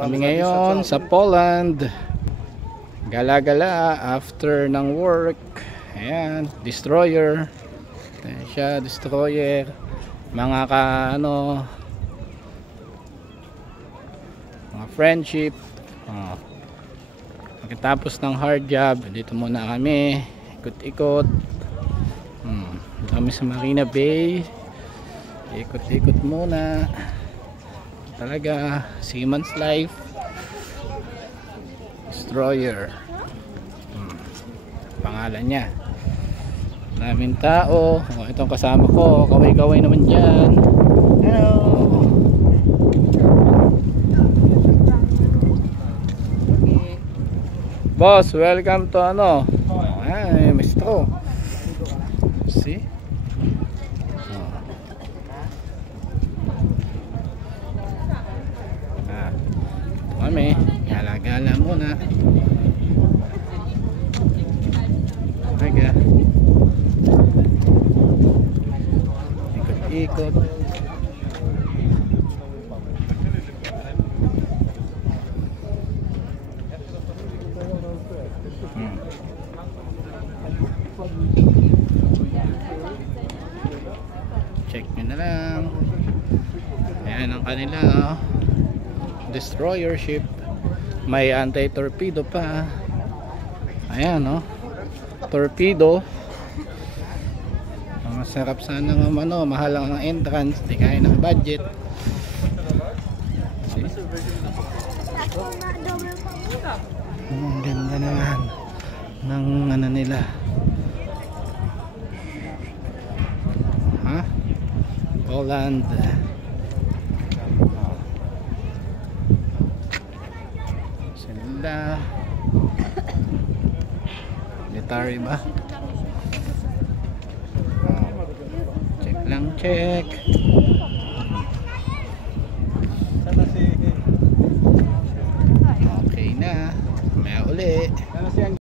Kami ngayon sa Poland. Gala-gala after ng work. Ayan, destroyer. Ayan siya, destroyer. Mga mga friendship. Pagkatapos ng hard job, dito muna kami. Ikot-ikot. Kami sa Marina Bay. Ikot-ikot muna. Talaga, seaman's life. Destroyer. Pangalan niya. Maraming tao. Itong kasama ko, kaway-kaway naman dyan. Hello. Boss, welcome to ay, may straw. See? Kami, gala-gala muna. Talaga. Ikot-ikot. Check nyo na lang. Ayan ang kanila destroyer ship. May anti-torpedo pa. Ayan torpedo. Masarap sana ng mahal ang entrance, di kaya ng budget. Ang ganda naman ng nila. Poland. Sila military ba? Check lang, check. Okay na. May uli.